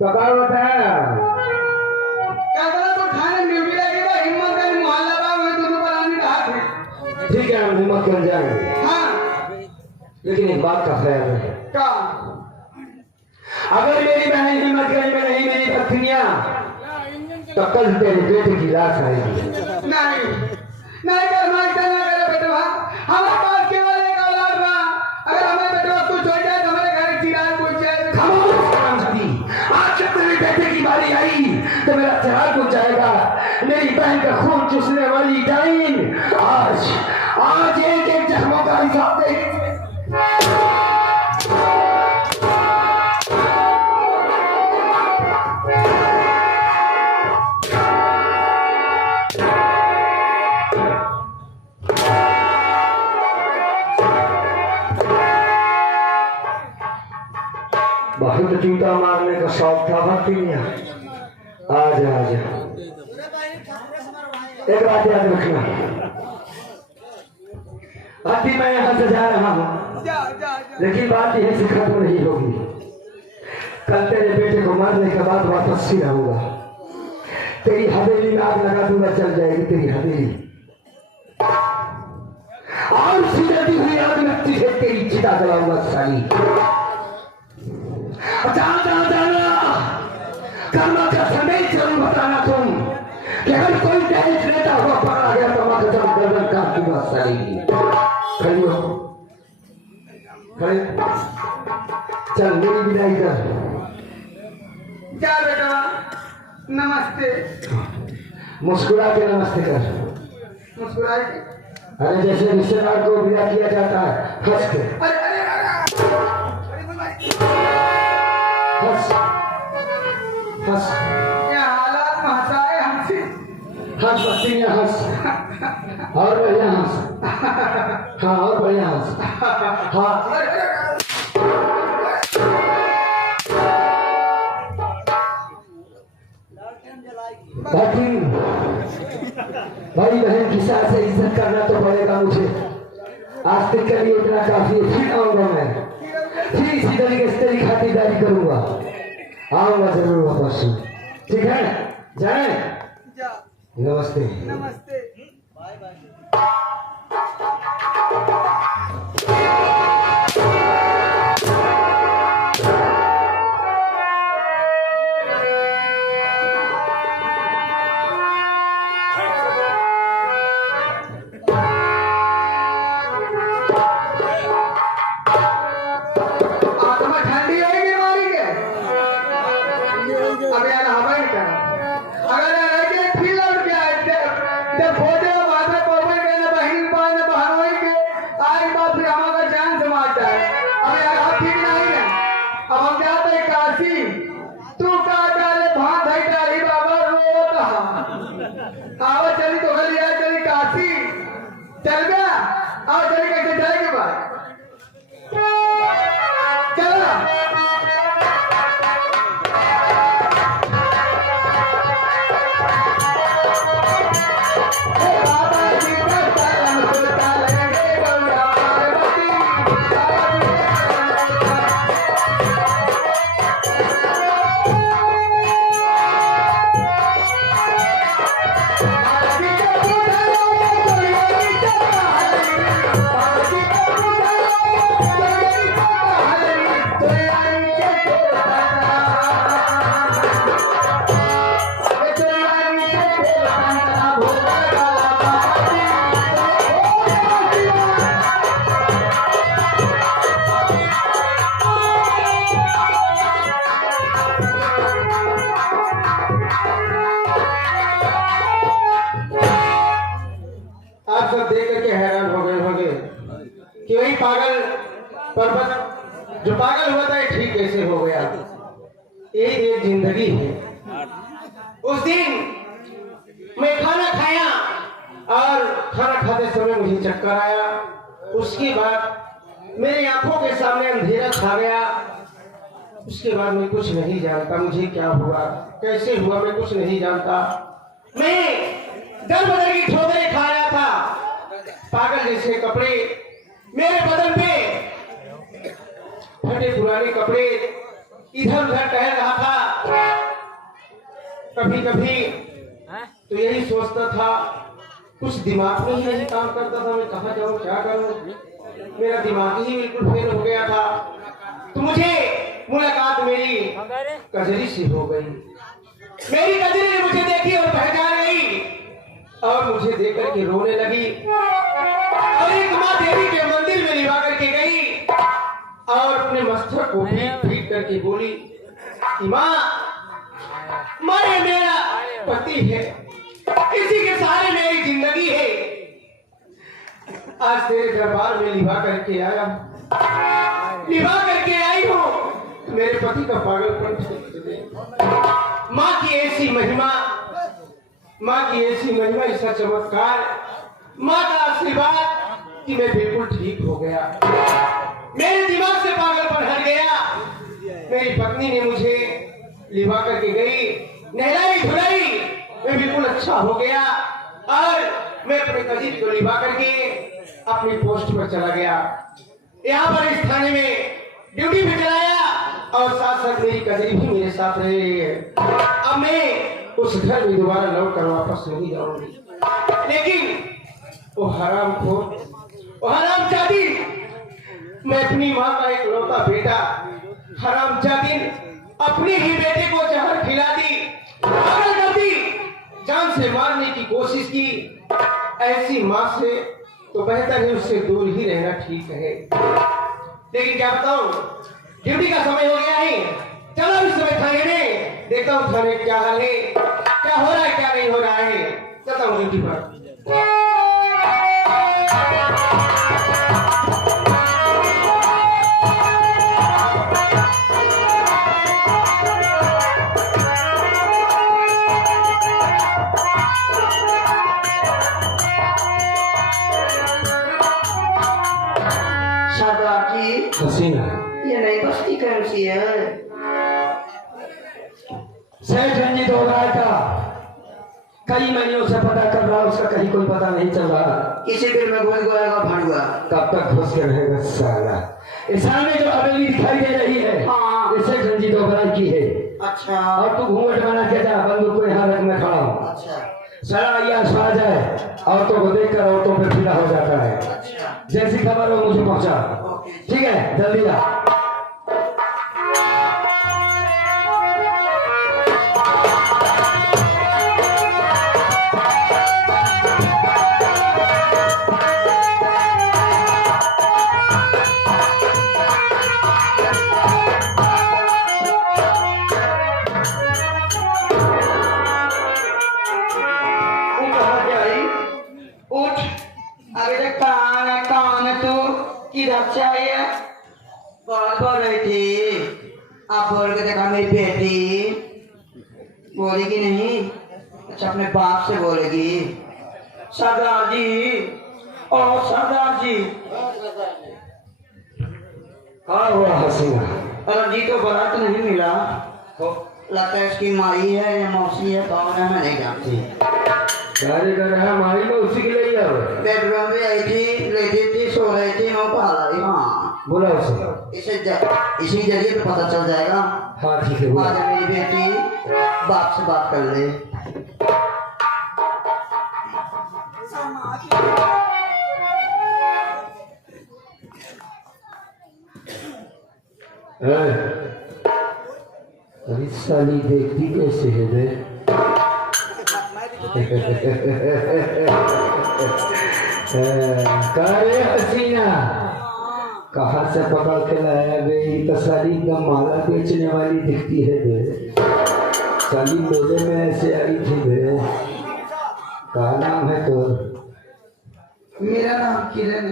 पकड़ बताया क्या करा तो खाने में भी लगेगा हिम्मत कर मोहल्ला बा में दोनों बनाने का हाथ है। ठीक है हम हिम्मत कर जाएंगे हाँ लेकिन एक बात का ख्याल रहे का अगर मेरी बहन हिम्मतगंज में नहीं मेरी बत्तियां तो कल तेरे बेटे की लाश आएगी नहीं नहीं कर मांगता ना करे बेटवा हमारे पास केवल एक औलाद बा अगर हमारे बेटवा कुछ हो जाए तो हमारे घर चिराग बुझ जाए खामोश हरामजादी आज जब तेरे बेटे की बारी आई तो मेरा चिराग बुझ जाएगा मेरी बहन का खून चूसने वाली डाइन आज आज एक एक जख्मों का हिसाब दे बहुत जूता मारने का शौक था भक्तिया आजा आजा एक बात याद रखना अभी मैं यहाँ से जा रहा हूँ लेकिन बात यह से खत्म नहीं होगी कल तेरे बेटे को मारने के बाद वापस ही आऊंगा तेरी हवेली में आग लगा दूंगा चल जाएगी तेरी हवेली और सिरती हुई आग लगती है तेरी चिता जलाऊंगा साली जाना कर्मा का समय जरूर बताना तुम कि अगर कोई दहेज लेता हुआ पकड़ा गया तो माता जब गर्दन काट दूंगा साली खड़ी हो खड़े चल मेरी विदाई कर क्या बेटा नमस्ते मुस्कुरा के नमस्ते कर मुस्कुराए अरे जैसे रिश्तेदार को विदा किया जाता है हंस के अरे अरे हंस हंस ये हालात में हंसाए हमसे हंस बच्ची हंस और बढ़िया हंस हाँ और बढ़िया हंस हाँ भाई बहन की साथ से इज्जत करना तो पड़ेगा मुझे आज तक के लिए इतना काफी है फिर आऊंगा मैं फिर इसी तरीके से तेरी खातिरदारी करूंगा आऊंगा जरूर वापस ठीक है जाए नमस्ते नमस्ते बाय बाय चल गया आओ चल कैसे जाएगी बात चलो आप सब देख करके हैरान हो गए कि वही पागल पर्वत जो पागल हुआ था ठीक कैसे हो गया। एक जिंदगी है। उस दिन मैं खाना खाया और खाना खाते समय मुझे चक्कर आया। उसके बाद मेरी आंखों के सामने अंधेरा छा गया। उसके बाद मैं कुछ नहीं जानता मुझे क्या हुआ कैसे हुआ, मैं कुछ नहीं जानता। मैं दर बदर की ठोकरें खा रहा था। पागल जैसे कपड़े मेरे बदन पे, फटे पुराने कपड़े, इधर उधर टहल रहा था। कभी कभी तो यही सोचता था, कुछ दिमाग में ही नहीं काम करता था, मैं कहाँ जाऊँ क्या करूँ, मेरा दिमाग ही बिल्कुल फेल हो गया था। तो मुझे मुलाकात मेरी कजरी से हो गई। मेरी कजरी ने मुझे देखी और पहचान गई और मुझे देख करके रोने लगी और एक माँ देवी के मंदिर में लिवा करके गई और अपने मस्तक को पीट करके बोली कि माँ, ये मेरा पति है, इसी के सहारे मेरी जिंदगी है। आज तेरे दरबार में लिवा करके आया, लिवा करके आई हूँ, मेरे पति का पागलपन ठीक दे। माँ की ऐसी महिमा, माँ की ऐसी महिमा, इसका चमत्कार, माँ का आशीर्वाद कि मैं बिल्कुल ठीक हो गया, मेरे दिमाग से पागलपन हट गया। मेरी पत्नी ने मुझे लिवा करके गई, नहलाई धुलाई, मैं बिल्कुल अच्छा हो गया और मैं अपने कजीब को लिवा करके अपनी पोस्ट पर चला गया। यहाँ पर इस थाने में ड्यूटी भी चलाया और साथ साथ मेरी कजरी भी मेरे साथ रह रही है। अब मैं उस घर में दोबारा लौट कर वापस नहीं जाऊंगी, लेकिन वो हरामजादी, मैं अपनी माँ का एक लौता बेटा, हरामजादी अपने ही बेटे को जहर खिला दी, पागल कर दी, जान से मारने की कोशिश की। ऐसी माँ से तो बेहतर है उससे दूर ही रहना ठीक है। लेकिन क्या बताऊं, ड्यूटी का समय हो गया है, चलो इस समय थाने में देखता हूँ थाने क्या हाल है, क्या हो रहा है क्या नहीं हो रहा है। चलता हूँ ड्यूटी पर। हसीना, ये नई बस्ती कौन सी है? सेठ रंजीत हो रहा था, कई महीनों से पता कर रहा, उसका कहीं कोई पता नहीं चल रहा। किसी दिन में गोल गोया का भाड़ुआ कब तक घुस के रहेगा साला। इस सामने जो हवेली दिखाई दे रही है, हाँ। ये सेठ रंजीत ओबराय की है। अच्छा, और तू घूंघट बना के जा, बंदूक को यहाँ रख, मैं खड़ा हूँ। अच्छा, साला यह आ जाए, औरतों को देख कर औरतों पे फिदा हो जाता है। अच्छा, जैसी खबर हो मुझे पहुंचा, ठीक है, जल्दी आ। आप बोल के देखा मेरी बेटी बोलेगी नहीं? अच्छा, अपने बाप से बोलेगी। सरदार जी, ओ सरदार जी। हाँ हुआ हसीना? जी तो बारात नहीं मिला, लगता है इसकी माई है या मौसी है, कौन है मैं नहीं जानती। कारीगर है मारी में, उसी के लिए बेडरूम में आई थी, लेटी थी, सो रही थी, मैं उठा लाई। हाँ, बोला उसे, इसी जरिए पे पता चल जाएगा। हाँ ठीक है, आज मेरी बेटी बाप से बात कर ले। अरे साली देखती कैसे है बे? करे हसीना, कहाँ से पकड़ के लाया बे? साली का माला बेचने वाली दिखती है बे। साली मेले में ऐसे आई थी बे। क्या नाम है तो? मेरा नाम किरण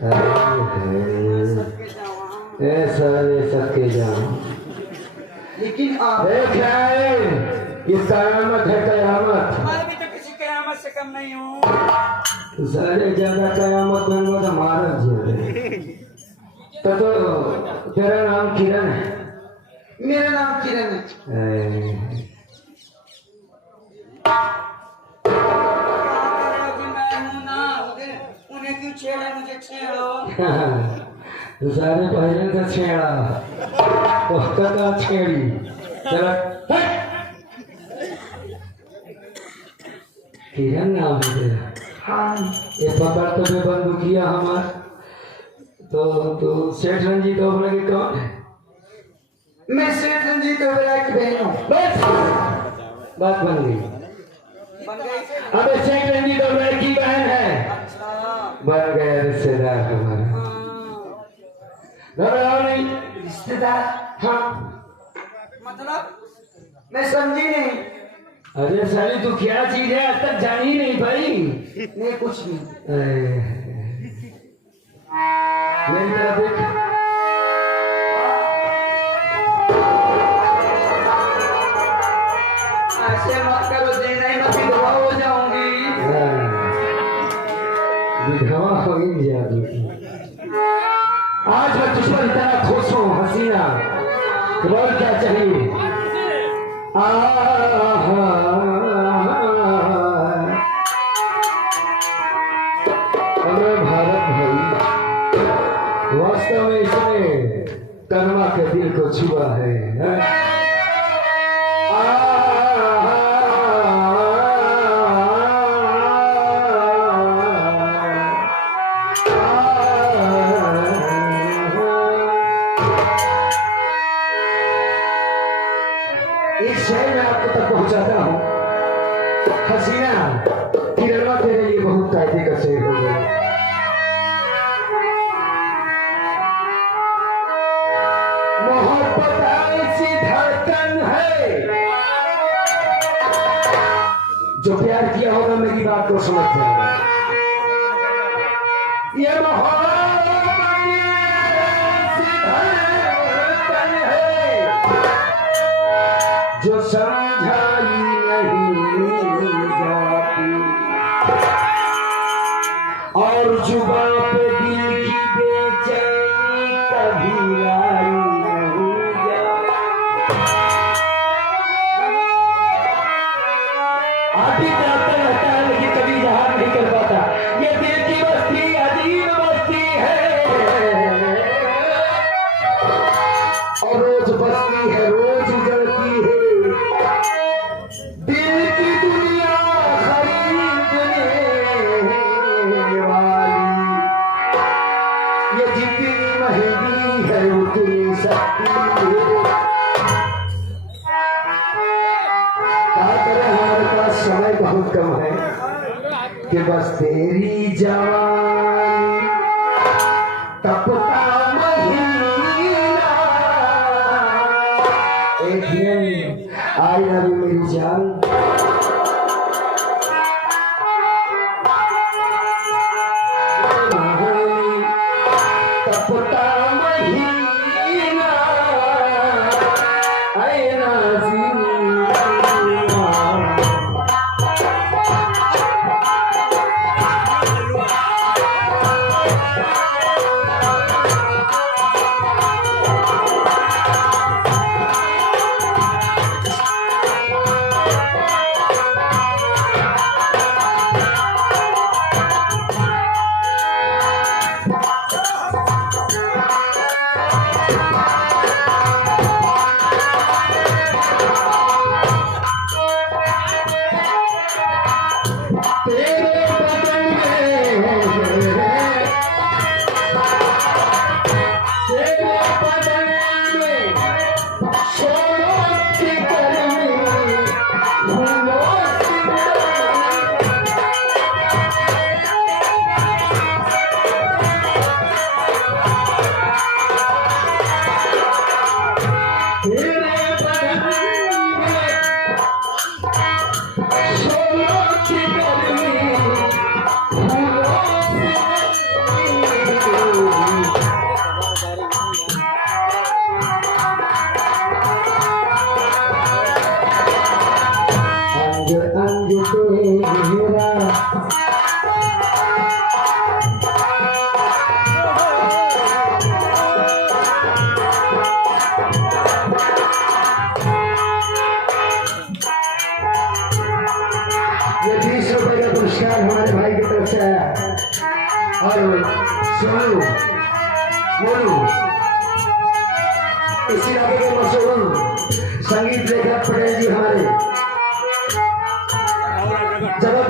है। ऐसा सबके जाओ, लेकिन आप क्या है? ये कयामत है, कयामत। मैं भी तो किसी कयामत से कम नहीं हूँ। सारे ज्यादा कयामत में वो तो मारा तो तेरा नाम किरण है? मेरा नाम किरण है। उन्हें क्यों छेड़ा, मुझे छेड़ो। सारे पहले तो छेड़ा, तो छेड़ी। चलो किरण नाम है तेरा? हाँ ये पकड़ तो मैं बंदूकिया हमार तो सेठ रंजीत ओबरा के कौन है? मैं सेठ रंजीत ओबरा की बहन हूँ। बस बात बन गई। अबे सेठ रंजीत ओबरा की बहन है, बन गया रिश्तेदार हमारा। घबराओ नहीं। रिश्तेदार? हाँ मतलब मैं समझी नहीं। अरे साली तू क्या चीज है, आज तक जानी ही नहीं भाई। नहीं कुछ नहीं। मेरी तरफ देख। ऐसे मत करो, दे नहीं मैं विधवा हो जाऊंगी। विधवा हो ही जाएगी। आज मैं तुझ पर इतना खुश हूँ हसीना, और क्या चाहिए? अरे भारत भाई, वास्तव में इसने कर्मा के दिल को छुआ है। एक शहर में आपको तक पहुंचाता हूँ। हसीना, किरणवा तेरे लिए बहुत कायदे का शहर हो गया। मोहब्बत ऐसी धड़कन है, जो प्यार किया होगा मेरी बात को समझ जाएगा। ये मोहब्बत ऐसी धड़कन है, जो समझाई नहीं जाती, और जुबान पे दिल की बेचैनी कभी आई नहीं जाती। आदमी जाता रहता है लेकिन कभी इजहार नहीं कर पाता। ये दिल की बस्ती अजीब बस्ती है, और रोज बस्ती है, रोज उजड़ती है। दिल की दुनिया खरीदने वाली, ये जितनी महंगी है उतनी सस्ती है। क्या करें, हमारे पास समय बहुत कम है कि बस तेरी जवानी तपता महीना। एक दिन आई ना भी मेरी जान, तपता महीना आए नाज़ीना। ये 20 रुपए का पुरस्कार हमारे भाई की तरफ से आया। और सोनू मोनू इस इलाके के मशहूर संगीत लेखक पटेल जी हमारे जगत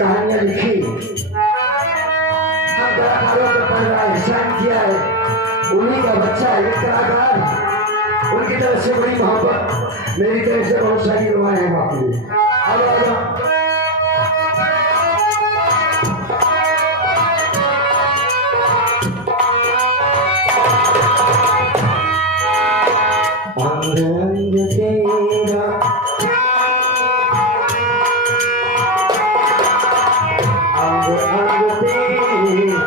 कहानियां लिखी, हम कलाकारों को पढ़ रहा एहसान किया है, उन्हीं का बच्चा है ये कलाकार। उनकी तरफ से बड़ी मोहब्बत, मेरी तरफ से बहुत सारी दुआएं हैं आपके लिए। अंग अंग तेरा अंग अंग तेरा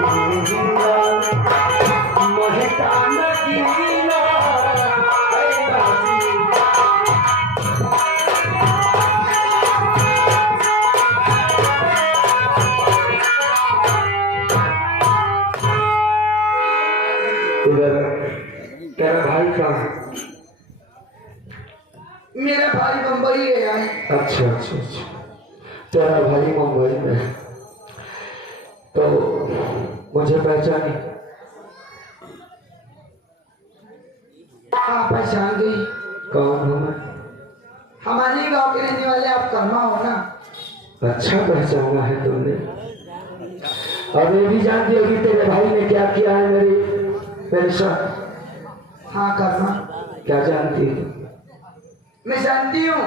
महका नगीना तेरा भाई कहाँ है? मेरा भाई मुंबई गया है। अच्छा अच्छा अच्छा, तेरा भाई मुंबई में है। तो मुझे पहचानी? आप पहचान गई? कौन हूँ मैं? हमारे गांव के रहने वाले आप कर्मा हो ना? अच्छा पहचाना है तुमने। अब ये भी जानती होगी तेरे भाई ने क्या किया है मेरे साथ? हाँ कर्मा। क्या जानती है? मैं जानती हूँ।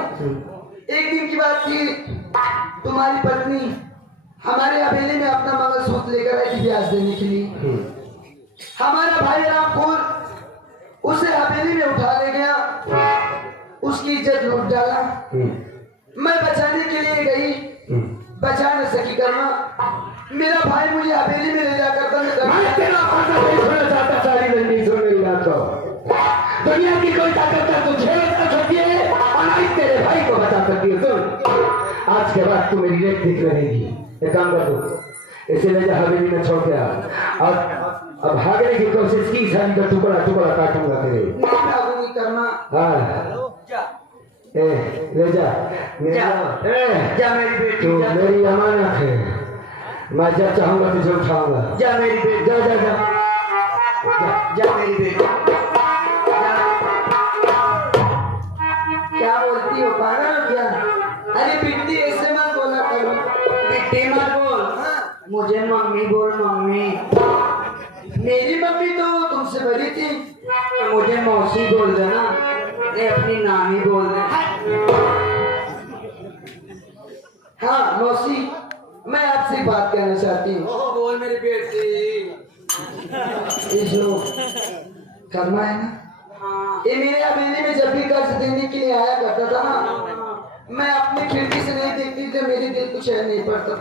एक दिन की बात थी, तुम्हारी पत्नी हमारे हवेली में अपना मंगलसूत्र लेकर आई थी ब्याज देने के लिए। हमारा भाई रामपुर उसे हवेली में उठा ले गया, उसकी इज्जत लूट डाला। मैं बचाने के लिए गई, बचा न सकी कर्मा। मेरा भाई मुझे हवेली में ले जाकर दुनिया की कोई ताकत ना तुझे बचा सकती है और ना ही तेरे भाई को बचा सकती है। सुन, आज के बाद तू मेरी रेख दिख रहेगी। एक काम कर दो, इसे ले जा हवेली में छोड़ के आ, और अब भागने की कोशिश की, सारी का टुकड़ा टुकड़ा काटूंगा तेरे। भागूंगी कर्मा। हाँ ले जा जा मेरी बेटी, तू मेरी अमानत है, मैं जब चाहूंगा तुझे उठाऊंगा। जा मेरी बेटी, जा जा जा जा मेरी बेटी। क्या बोलती हो, पागल हो क्या? अरे बिट्टी ऐसे मत बोला करो। बेटी मत बोल, मुझे मम्मी बोल। मम्मी, मेरी मम्मी तो तुमसे बड़ी थी। मुझे मौसी बोल देना, ये अपनी नानी बोल दे। हाँ मौसी, मैं आपसे बात कहना चाहती हूँ। बोल मेरी बेटी। ये जो कर्मा है ना, ये मेरे हवेली में जब भी कर्ज देने के लिए आया करता था ना, मैं अपनी खिड़की से नहीं देखती तो मेरे दिल को चैन नहीं पड़ता।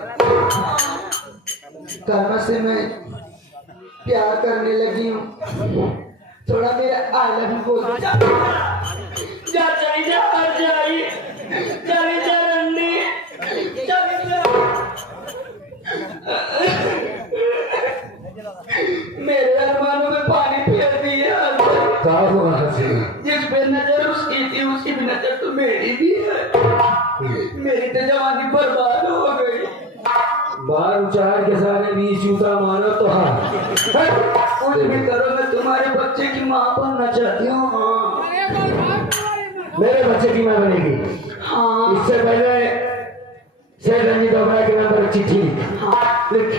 कर्मा से मैं प्यार करने लगी हूँ, थोड़ा मेरा आई लव यू बोल दो। जा चली जा, हट जाई, चली जा रंडी, चली जा। मेरे अरमानों में पानी फेर दिया। क्या हुआ हंसी? जिस पे नजर उसकी थी, उसकी भी नजर तो मेरी भी है। मेरी तो जवानी बर्बाद हो गई। बार उचार के सारे 20 जूता मारो तो हाँ। कुछ भी करो, मैं तुम्हारे बच्चे की माँ बनना चाहती हूँ। हाँ मेरे बच्चे की मां बनेगी। हाँ इससे पहले शेर रंजीत ओबराय के नाम पर चिट्ठी लिख। हाँ लिख।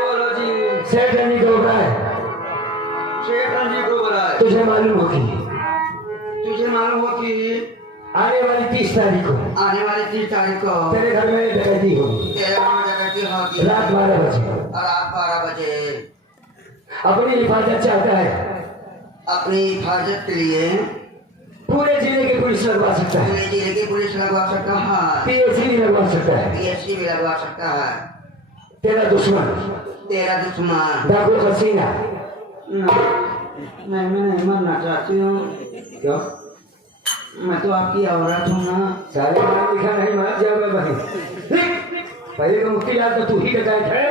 बोलो जी। शेर रंजीत ओबराय, शेख रंजीत को बुलाए। तुझे मालूम होगी तुझे मालूम हो कि आने वाली 30 तारीख को आने वाली 30 तारीख को तेरे घर में डकैती होगी। तेरे घर में डकैती होगी रात 12 बजे। रात 12 बजे। अपनी हिफाजत चाहता है, अपनी हिफाजत के लिए पूरे जिले की पुलिस लगवा सकता है, पूरे जिले की पुलिस लगवा सकता है, पीएससी भी लगवा सकता है। पीएससी भी लगवा सकता है। तेरा दुश्मन तेरा दुश्मन डाकू हसीना। मैं नहीं मरना चाहती हूँ। क्यों? मैं तो आपकी औरत हूँ ना। सारे नाम लिखा नहीं, मार जाओगे भाई। पहले तो मुक्ति लाल तो तू ही डकैत है।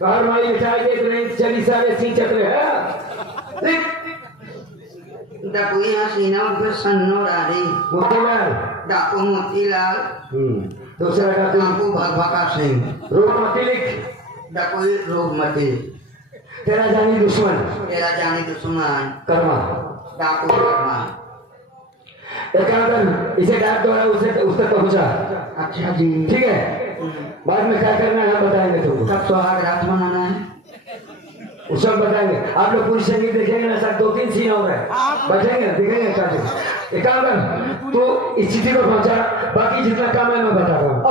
बाहर मारी मिठाई देख नहीं चली सारे सी चक्र है। डाकू यहाँ सीना उनके सन्नो डाली। मोतीलाल। डाकू मोतीलाल। दूसरा डाकू डाकू भगभका सिंह। रूपमती लिख। डाकू रूपमती। तेरा जानी दुश्मन तेरा जानी दुश्मन कर्मा। डाकू कर्मा। एक काम कर, इसे डाक दो, उसे उस तक पहुंचा। अच्छा जी। ठीक है, बाद में क्या करना है हम बताएंगे तुमको। कब सुहाग रात मनाना है? उस वक्त बताएंगे। आप लोग पूरी संगीत देखेंगे ना सर, 2-3 सीन हो रहे हैं, बैठेंगे दिखेंगे क्या। एक काम कर, तो इस चिट्ठी को पहुंचा, बाकी जितना काम है मैं बता रहा हूँ।